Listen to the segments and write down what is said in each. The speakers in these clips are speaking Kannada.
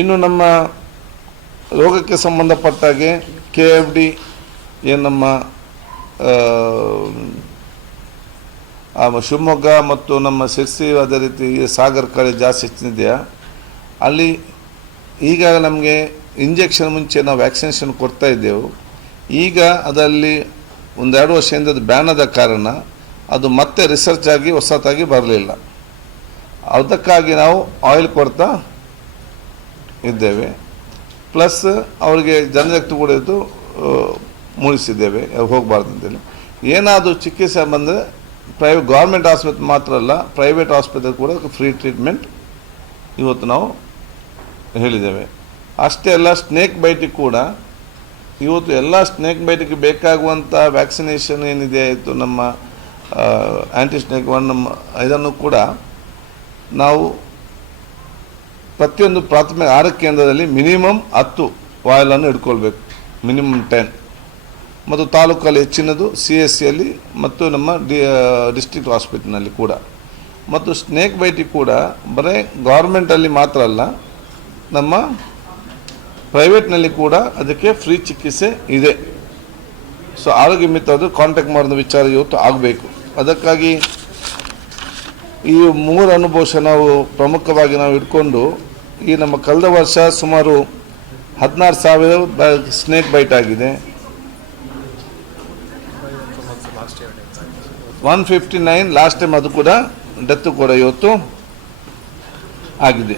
ಇನ್ನು ನಮ್ಮ ರೋಗಕ್ಕೆ ಸಂಬಂಧಪಟ್ಟಾಗೆ KFD ಏನು ನಮ್ಮ ಶಿವಮೊಗ್ಗ ಮತ್ತು ನಮ್ಮ ಶಿರ್ಸಿ ಅದೇ ರೀತಿ ಸಾಗರ್ ಕಡೆ ಜಾಸ್ತಿ ಹೆಚ್ಚಿದೆಯಾ ಅಲ್ಲಿ ಈಗ ನಮಗೆ ಇಂಜೆಕ್ಷನ್ ಮುಂಚೆ ನಾವು ವ್ಯಾಕ್ಸಿನೇಷನ್ ಕೊಡ್ತಾ ಇದ್ದೆವು. ಈಗ ಅದರಲ್ಲಿ 1-2 ವರ್ಷದಿಂದ ಅದು ಬ್ಯಾನ್ ಆದ ಕಾರಣ ಅದು ಮತ್ತೆ ರಿಸರ್ಚ್ ಆಗಿ ಹೊಸತಾಗಿ ಬರಲಿಲ್ಲ. ಅದಕ್ಕಾಗಿ ನಾವು ಆಯಿಲ್ ಕೊಡ್ತಾ ಇದ್ದೇವೆ. ಪ್ಲಸ್ ಅವರಿಗೆ ಜನಜಾಗೃತಿ ಕೂಡ ಇದು ಮೂಡಿಸಿದ್ದೇವೆ ಹೋಗಬಾರ್ದು ಅಂತೇಳಿ. ಏನಾದರೂ ಚಿಕಿತ್ಸೆ ಬಂದರೆ ಗೌರ್ಮೆಂಟ್ ಆಸ್ಪತ್ರೆ ಮಾತ್ರ ಅಲ್ಲ, ಪ್ರೈವೇಟ್ ಆಸ್ಪತ್ರೆ ಕೂಡ ಫ್ರೀ ಟ್ರೀಟ್ಮೆಂಟ್ ಇವತ್ತು ನಾವು ಹೇಳಿದ್ದೇವೆ. ಅಷ್ಟೇ ಅಲ್ಲ, ಸ್ನೇಕ್ ಬೈಟಿಗೆ ಕೂಡ ಇವತ್ತು ಎಲ್ಲ ಸ್ನೇಕ್ ಬೈಟಿಗೆ ಬೇಕಾಗುವಂಥ ವ್ಯಾಕ್ಸಿನೇಷನ್ ಏನಿದೆ ಇತ್ತು ನಮ್ಮ ಆ್ಯಂಟಿ ಸ್ನೇಕ್ ಇದನ್ನು ಕೂಡ ನಾವು ಪ್ರತಿಯೊಂದು ಪ್ರಾಥಮಿಕ ಆರೋಗ್ಯ ಕೇಂದ್ರದಲ್ಲಿ ಮಿನಿಮಮ್ 10 ವಾಯಲನ್ನು ಇಟ್ಕೊಳ್ಬೇಕು, ಮಿನಿಮಮ್ 10. ಮತ್ತು ತಾಲೂಕಲ್ಲಿ ಹೆಚ್ಚಿನದು CSCಯಲ್ಲಿ ಮತ್ತು ನಮ್ಮ ಡಿಸ್ಟ್ರಿಕ್ಟ್ ಹಾಸ್ಪಿಟಲ್ನಲ್ಲಿ ಕೂಡ. ಮತ್ತು ಸ್ನೇಕ್ ಬೈಟಿಗೆ ಕೂಡ ಬರೀ ಗೌರ್ಮೆಂಟಲ್ಲಿ ಮಾತ್ರ ಅಲ್ಲ, ನಮ್ಮ ಪ್ರೈವೇಟ್ನಲ್ಲಿ ಕೂಡ ಅದಕ್ಕೆ ಫ್ರೀ ಚಿಕಿತ್ಸೆ ಇದೆ. ಸೊ ಆರೋಗ್ಯ ಮಿತ್ರರು ಕಾಂಟ್ಯಾಕ್ಟ್ ಮಾಡಿದ ವಿಚಾರ ಇವತ್ತು ಆಗಬೇಕು. ಅದಕ್ಕಾಗಿ ಈ 3 ಅನುಭವ ನಾವು ಪ್ರಮುಖವಾಗಿ ನಾವು ಇಟ್ಕೊಂಡು ಈ ನಮ್ಮ ಕಳೆದ ವರ್ಷ ಸುಮಾರು 16,000 ಸ್ನೇಕ್ ಬೈಟ್ ಆಗಿದೆ. 159 ಲಾಸ್ಟ್ ಟೈಮ್, ಅದು ಕೂಡ ಡೆತ್ ಕೂಡ ಇವತ್ತು ಆಗಿದೆ.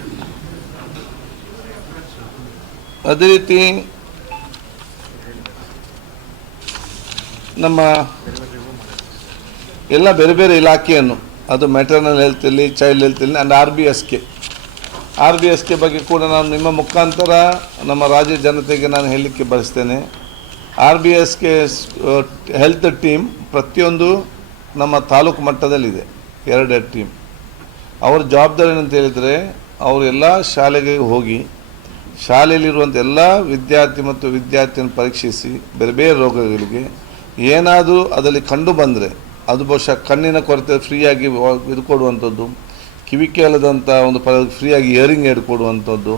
ಅದೇ ರೀತಿ ನಮ್ಮ ಎಲ್ಲ ಬೇರೆ ಬೇರೆ ಇಲಾಖೆಯನ್ನು, ಅದು ಮೆಟರ್ನಲ್ ಹೆಲ್ತಲ್ಲಿ, ಚೈಲ್ಡ್ ಹೆಲ್ತಲ್ಲಿ ಆ್ಯಂಡ್ RBSK ಬಗ್ಗೆ ಕೂಡ ನಾನು ನಿಮ್ಮ ಮುಖಾಂತರ ನಮ್ಮ ರಾಜ್ಯ ಜನತೆಗೆ ನಾನು ಹೇಳಲಿಕ್ಕೆ ಬಯಸ್ತೇನೆ. RBSK ಹೆಲ್ತ್ ಟೀಮ್ ಪ್ರತಿಯೊಂದು ನಮ್ಮ ತಾಲೂಕು ಮಟ್ಟದಲ್ಲಿದೆ, 2 ಟೀಮ್. ಅವ್ರ ಜವಾಬ್ದಾರಿ ಏನಂತ ಹೇಳಿದರೆ, ಅವರು ಎಲ್ಲ ಶಾಲೆಗೆ ಹೋಗಿ ಶಾಲೆಯಲ್ಲಿರುವಂಥ ಎಲ್ಲ ವಿದ್ಯಾರ್ಥಿ ಮತ್ತು ವಿದ್ಯಾರ್ಥಿಯನ್ನು ಪರೀಕ್ಷಿಸಿ ಬೇರೆ ಬೇರೆ ರೋಗಗಳಿಗೆ ಏನಾದರೂ ಅದರಲ್ಲಿ ಕಂಡು ಬಂದರೆ ಅದು ಬಹುಶಃ ಕಣ್ಣಿನ ಕೊರತೆ ಫ್ರೀಯಾಗಿ ಇದು ಕೊಡುವಂಥದ್ದು, ಕಿವಿ ಕೇಳದಂಥ ಒಂದು ಫ್ರೀಯಾಗಿ ಇಯರಿಂಗ್ ಏಡ್ ಕೊಡುವಂಥದ್ದು,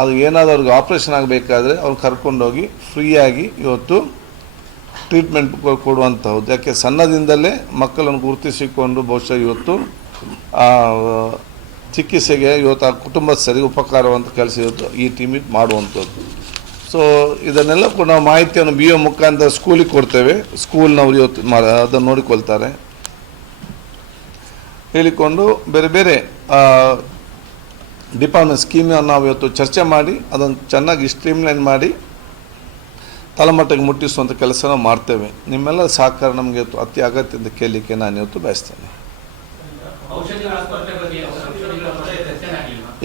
ಅದು ಏನಾದರೂ ಅವ್ರಿಗೆ ಆಪ್ರೇಷನ್ ಆಗಬೇಕಾದ್ರೆ ಅವ್ರು ಕರ್ಕೊಂಡೋಗಿ ಫ್ರೀಯಾಗಿ ಇವತ್ತು ಟ್ರೀಟ್ಮೆಂಟ್ ಕೊಡುವಂಥದ್ದು. ಯಾಕೆ ಸಣ್ಣದಿಂದಲೇ ಮಕ್ಕಳನ್ನು ಗುರುತಿಸಿಕೊಂಡು ಬಹುಶಃ ಇವತ್ತು ಚಿಕಿತ್ಸೆಗೆ ಇವತ್ತು ಆ ಕುಟುಂಬದ ಸರಿ ಉಪಕಾರವಂತ ಕೆಲಸ ಇವತ್ತು ಈ ಟೀಮಿಗೆ ಮಾಡುವಂಥದ್ದು. ಸೊ ಇದನ್ನೆಲ್ಲ ಕೂಡ ನಾವು ಮಾಹಿತಿಯನ್ನು BO ಮುಖಾಂತರ ಸ್ಕೂಲಿಗೆ ಕೊಡ್ತೇವೆ. ಸ್ಕೂಲ್ನವ್ರು ಇವತ್ತು ಅದನ್ನು ನೋಡಿಕೊಳ್ತಾರೆ. ಹೇಳಿಕೊಂಡು ಬೇರೆ ಬೇರೆ ಡಿಪಾರ್ಟ್ಮೆಂಟ್ ಸ್ಕೀಮನ್ನು ನಾವು ಇವತ್ತು ಚರ್ಚೆ ಮಾಡಿ ಅದನ್ನು ಚೆನ್ನಾಗಿ ಸ್ಟ್ರೀಮ್ಲೈನ್ ಮಾಡಿ ತಳಮಟ್ಟಕ್ಕೆ ಮುಟ್ಟಿಸುವಂಥ ಕೆಲಸ ನಾವು ಮಾಡ್ತೇವೆ. ನಿಮ್ಮೆಲ್ಲ ಸಹಕಾರ ನಮಗೆ ಇವತ್ತು ಅತಿ ಅಗತ್ಯ ಅಂತ ಕೇಳಲಿಕ್ಕೆ ನಾನು ಇವತ್ತು ಬಯಸ್ತೇನೆ.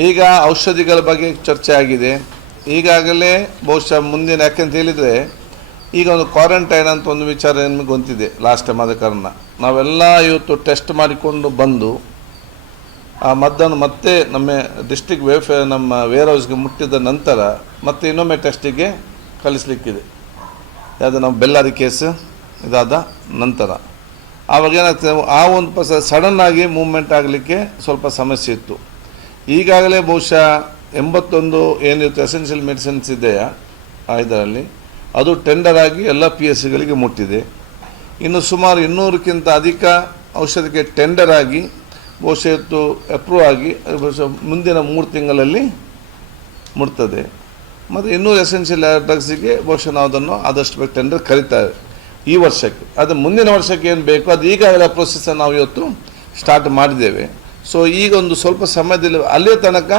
ಈಗ ಔಷಧಿಗಳ ಬಗ್ಗೆ ಚರ್ಚೆ ಆಗಿದೆ. ಈಗಾಗಲೇ ಬಹುಶಃ ಮುಂದಿನ, ಯಾಕೆಂತ ಹೇಳಿದರೆ ಈಗ ಒಂದು ಕ್ವಾರಂಟೈನ್ ಅಂತ ಒಂದು ವಿಚಾರ ನಿಮಗೆ ಗೊತ್ತಿದೆ ಲಾಸ್ಟ್ ಟೈಮ್. ಆದ ಕಾರಣ ನಾವೆಲ್ಲ ಇವತ್ತು ಟೆಸ್ಟ್ ಮಾಡಿಕೊಂಡು ಬಂದು ಆ ಮದ್ದನ್ನು ಮತ್ತೆ ನಮ್ಮ ಡಿಸ್ಟ್ರಿಕ್ಟ್ ನಮ್ಮ ವೇರ್ಹೌಸ್ಗೆ ಮುಟ್ಟಿದ ನಂತರ ಮತ್ತೆ ಇನ್ನೊಮ್ಮೆ ಟೆಸ್ಟಿಗೆ ಕಳಿಸ್ಲಿಕ್ಕಿದೆ. ಯಾವುದು ನಾವು ಬೆಲ್ಲಾರಿ ಕೇಸ್ ಇದಾದ ನಂತರ ಆವಾಗ ಏನಾಗ್ತದೆ, ಆ ಒಂದು ಸಡನ್ನಾಗಿ ಮೂವ್ಮೆಂಟ್ ಆಗಲಿಕ್ಕೆ ಸ್ವಲ್ಪ ಸಮಸ್ಯೆ ಇತ್ತು. ಈಗಾಗಲೇ ಬಹುಶಃ 81 ಏನಿತ್ತು ಎಸೆನ್ಷಿಯಲ್ ಮೆಡಿಸಿನ್ಸ್ ಇದೆಯಾ ಇದರಲ್ಲಿ, ಅದು ಟೆಂಡರ್ ಆಗಿ ಎಲ್ಲ PSCಗಳಿಗೆ ಮುಟ್ಟಿದೆ. ಇನ್ನು ಸುಮಾರು 200ಕ್ಕಿಂತ ಅಧಿಕ ಔಷಧಿಗೆ ಟೆಂಡರ್ ಆಗಿ ಬಹುಶಃ ಇವತ್ತು ಅಪ್ರೂವ್ ಆಗಿ ಬಹುಶಃ ಮುಂದಿನ 3 ತಿಂಗಳಲ್ಲಿ ಮುಟ್ತದೆ. ಮತ್ತು 200 ಎಸೆನ್ಷಿಯಲ್ ಡ್ರಗ್ಸಿಗೆ ಬಹುಶಃ ನಾವು ಅದನ್ನು ಆದಷ್ಟು ಬೇಗ ಟೆಂಡರ್ ಕರೀತಾರೆ ಈ ವರ್ಷಕ್ಕೆ. ಅದು ಮುಂದಿನ ವರ್ಷಕ್ಕೆ ಏನು ಬೇಕು ಅದು ಈಗಾಗಲೇ ಪ್ರೊಸೆಸನ್ನು ನಾವು ಇವತ್ತು ಸ್ಟಾರ್ಟ್ ಮಾಡಿದ್ದೇವೆ. ಸೊ ಈಗ ಒಂದು ಸ್ವಲ್ಪ ಸಮಯದಲ್ಲಿ ಅಲ್ಲಿಯ ತನಕ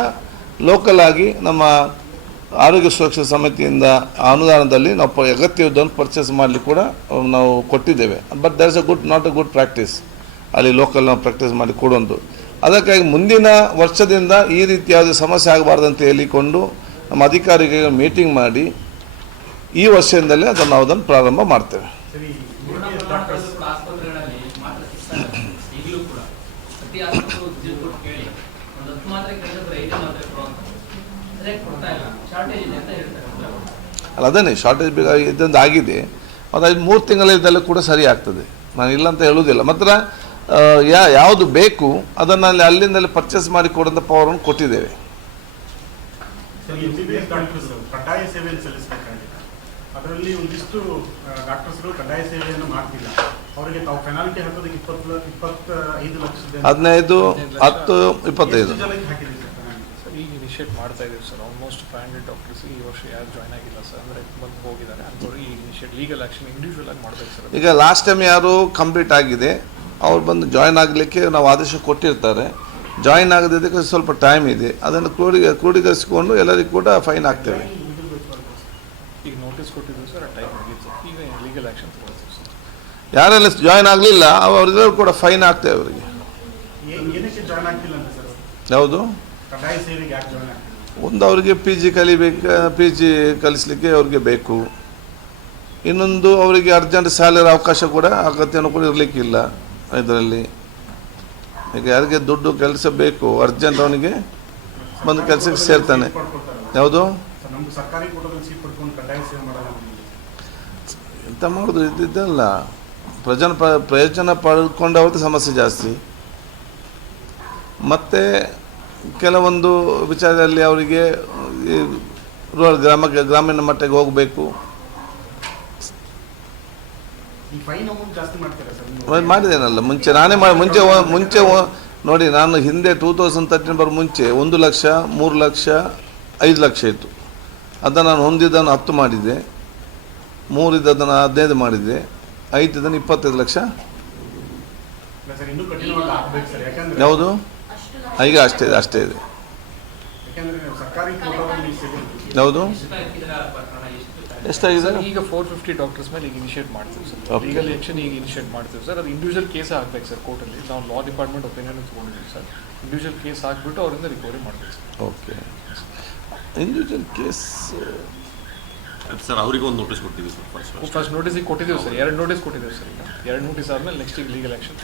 ಲೋಕಲ್ ಆಗಿ ನಮ್ಮ ಆರೋಗ್ಯ ಸುರಕ್ಷಾ ಸಮಿತಿಯಿಂದ ಅನುದಾನದಲ್ಲಿ ನಾವು ಅಗತ್ಯವನ್ನು ಪರ್ಚೇಸ್ ಮಾಡಲಿಕ್ಕೆ ಕೂಡ ನಾವು ಕೊಟ್ಟಿದ್ದೇವೆ. But there is not a good practice ಅಲ್ಲಿ ಲೋಕಲ್ ನಾವು ಪ್ರಾಕ್ಟೀಸ್ ಮಾಡಿ ಕೊಡುವಂಥದ್ದು. ಅದಕ್ಕಾಗಿ ಮುಂದಿನ ವರ್ಷದಿಂದ ಈ ರೀತಿ ಯಾವುದೇ ಸಮಸ್ಯೆ ಆಗಬಾರ್ದು ಅಂತ ಹೇಳಿಕೊಂಡು ನಮ್ಮ ಅಧಿಕಾರಿಗಳಿಗೆ ಮೀಟಿಂಗ್ ಮಾಡಿ ಈ ವರ್ಷದಿಂದಲೇ ಅದನ್ನು ನಾವು ಅದನ್ನು ಪ್ರಾರಂಭ ಮಾಡ್ತೇವೆ. ಅಲ್ಲ, ಅದನ್ನೇ ಶಾರ್ಟೇಜ್ ಇದೊಂದು ಆಗಿದೆ. ಮತ್ತು ಅದು 3 ತಿಂಗಳಿಂದಲೂ ಕೂಡ ಸರಿ ಆಗ್ತದೆ, ನಾನು ಇಲ್ಲ ಅಂತ ಹೇಳುವುದಿಲ್ಲ. ಮಾತ್ರ ಯಾವುದು ಬೇಕು ಅದನ್ನು ಅಲ್ಲಿಂದಲೇ ಪರ್ಚೇಸ್ ಮಾಡಿ ಕೊಡುವಂಥ ಪವರನ್ನು ಕೊಟ್ಟಿದ್ದೇವೆ. MBBS ಡಾಕ್ಟರ್ಸ್ ಕಡ್ಡಾಯ ಸೇವೆಯನ್ನು ಸಲ್ಲಿಸಬೇಕಾಗಿದೆ. ಅದರಲ್ಲಿ ಒಂದಿಷ್ಟು ಡಾಕ್ಟರ್ಸ್ಗಳು ಕಡ್ಡಾಯ ಸೇವೆಯನ್ನು ಮಾಡ್ತಿಲ್ಲ. ಅವರಿಗೆ ತಾವು ಪೆನಾಲ್ಟಿ ಹಾಕೋದಕ್ಕೆ 25 ಲಕ್ಷದ 15, 10, 25 ಜನಕ್ಕೆ ಹಾಕಿದ್ದೀವಿ ಸರ್ penalty? ಸರ್ ಈಗ ಇನಿಷಿಯೇಟ್ ಮಾಡ್ತಾ ಇದ್ದೀವಿ ಸರ್. ಆಲ್ಮೋಸ್ಟ್ 500 ಡಾಕ್ಟರ್ಸ್ ಈ ವರ್ಷ ಯಾರು ಜಾಯ್ನ್ ಆಗಿಲ್ಲ ಸರ್, ಅಂದರೆ ಬಂದು ಹೋಗಿದ್ದಾರೆ ಅಂಥವ್ರಿಗೆ ಈಗ ಇನಿಷಿಯೇಟ್ ಲೀಗಲ್ ಆ್ಯಕ್ಷನ್ ಇಂಡಿವಿಜುವಲ್ ಆಗಿ ಮಾಡಬೇಕು ಸರ್. ಈಗ ಲಾಸ್ಟ್ ಟೈಮ್ ಯಾರು ಕಂಪ್ಲೀಟ್ ಆಗಿದೆ ಅವ್ರು ಬಂದು ಜಾಯ್ನ್ ಆಗಲಿಕ್ಕೆ ನಾವು ಆದೇಶ ಕೊಟ್ಟಿರ್ತಾರೆ. ಜಾಯಿನ್ ಆಗದಿದ್ದಕ್ಕೆ ಸ್ವಲ್ಪ ಟೈಮ್ ಇದೆ, ಅದನ್ನು ಕ್ರೋಢೀಕರಿಸಿಕೊಂಡು ಎಲ್ಲರಿಗೂ ಕೂಡ ಫೈನ್ ಹಾಕ್ತೇವೆ. ಈಗ ನೋಟಿಸ್ ಕೊಟ್ಟಿದ್ದೀವಿ ಸರ್, ಆ ಟೈಮ್ ಮುಗೀತು. ಈಗ ಲೀಗಲ್ ಆ್ಯಕ್ಷನ್ ತಗೊಳ್ತೀವಿ ಸರ್. ಯಾರೆಲ್ಲ ಜಾಯ್ನ್ ಆಗಲಿಲ್ಲ ಅವರಿಗೆಲ್ಲರೂ ಕೂಡ ಫೈನ್ ಹಾಕ್ತೇವೆ ಅವರಿಗೆ. ಏನಕ್ಕೆ ಜಾಯ್ನ್ ಆಗ್ತಿಲ್ಲ ಅಂತ ಸರ್? ಯಾವುದು? ಕಡ್ಡಾಯ ಸೇವೆಗೆ ಯಾಕೆ ಜಾಯ್ನ್ ಆಗ್ತಿಲ್ಲ? ಒಂದು ಅವರಿಗೆ PG ಕಲಿಬೇಕು, PG ಕಲಿಸ್ಲಿಕ್ಕೆ ಅವ್ರಿಗೆ ಬೇಕು. ಇನ್ನೊಂದು ಅವರಿಗೆ ಅರ್ಜೆಂಟ್ ಸ್ಯಾಲರಿ ಅವಕಾಶ ಕೂಡ ಅಗತ್ಯನೂ ಕೂಡ ಇರಲಿಕ್ಕಿಲ್ಲ ಇದರಲ್ಲಿ. ಈಗ ಯಾರಿಗೆ ದುಡ್ಡು ಕೆಲಸ ಬೇಕು ಅರ್ಜೆಂಟ್ ಅವನಿಗೆ ಬಂದು ಕೆಲಸಕ್ಕೆ ಸೇರ್ತಾನೆ. ಯಾವುದು? ನಮ್ದು ಸರ್ಕಾರಿ ಕೋಟಾದಲ್ಲಿ ಸೀಟ್ ಪಡ್ಕೊಂಡು ಕಡ್ಡಾಯ ಸೇವೆ ಮಾಡಲ್ಲ. ಎಂತ ಮಾಡೋದು ಇದ್ದಿದ್ದಲ್ಲ, ಪ್ರಯೋಜನ ಪಡ್ಕೊಂಡವ್ರದ್ದು ಸಮಸ್ಯೆ ಜಾಸ್ತಿ. ಮತ್ತು ಕೆಲವೊಂದು ವಿಚಾರದಲ್ಲಿ ಅವರಿಗೆ ಗ್ರಾಮೀಣ ಮಟ್ಟಕ್ಕೆ ಹೋಗಬೇಕು. ಈ ಫೈನ್ ಅಮೌಂಟ್ ಜಾಸ್ತಿ ಮಾಡ್ತೀರಾ ಸರ್? ಮಾಡಿದ್ದೇನಲ್ಲ ಮುಂಚೆ ನೋಡಿ, ನಾನು ಹಿಂದೆ 2013 ಬರೋ ಮುಂಚೆ 1 ಲಕ್ಷ, 3 ಲಕ್ಷ, 5 ಲಕ್ಷ ಇತ್ತು. ಅದನ್ನು ನಾನು ಹೊಂದಿದ್ದನ್ನು 10 ಮಾಡಿದ್ದೆ, 3 ಇದ್ದದನ್ನು 15 ಮಾಡಿದ್ದೆ, 5 ಇದ್ದನ್ನು 25 ಲಕ್ಷ. ಸರ್ ಇನ್ನೂ ಕಠಿಣವಾಗಿ ಆಗ್ಬೇಕು ಸರ್, ಯಾಕಂದ್ರೆ ಯಾವುದು? ಈಗ ಅಷ್ಟೇ ಇದೆ. ಯಾಕಂದ್ರೆ ಸರ್ಕಾರಿ ಕೋಟಾದಲ್ಲಿ ಸೇವೆ ಯಾವುದು? ಎಷ್ಟಾಗಿದೆ? ಈಗ 450 ಡಾಕ್ಟರ್ಸ್ ಮೇಲೆ ಈಗ ಇನಿಷಿಯೇಟ್ ಮಾಡ್ತೀವಿ ಸರ್. ಲೀಗಲ್ ಆ್ಯಕ್ಷನ್ ಈಗ ಇನಿಷಿಯೇಟ್ ಮಾಡ್ತೀವಿ ಸರ್. ಅದು ಇಂಡಿವಿಜುವಲ್ ಕೇಸ್ ಹಾಕ್ಬೇಕು ಸರ್ ಕೋರ್ಟಲ್ಲಿ. ನಾವು ಲಾ ಡಿಪಾರ್ಟ್ಮೆಂಟ್ ಒಪಿನಿಯನ್ ತೊಗೊಂಡಿದ್ದೀವಿ ಸರ್. ಇಂಡಿವಿಜುವಲ್ ಕೇಸ್ ಹಾಕ್ಬಿಟ್ಟು ಅವರಿಂದ ರಿಕವರಿ ಮಾಡಬೇಕು sir. Okay, individual case sir ಅವರಿಗೆ ಒಂದು ನೋಟಿಸ್ ಕೊಟ್ಟಿದ್ದೀವಿ ಸರ್. ಫಸ್ಟ್ ನೋಟಿಸಿಗೆ ಕೊಟ್ಟಿದ್ದೀವಿ ಸರ್. 2 ನೋಟಿಸ್ ಕೊಟ್ಟಿದ್ದೀವಿ ಸರ್. ಈಗ 2 ನೋಟಿಸ್ ಆದಮೇಲೆ ನೆಕ್ಸ್ಟ್ ಈಗ ಲೀಗಲ್ ಆ್ಯಕ್ಷನ್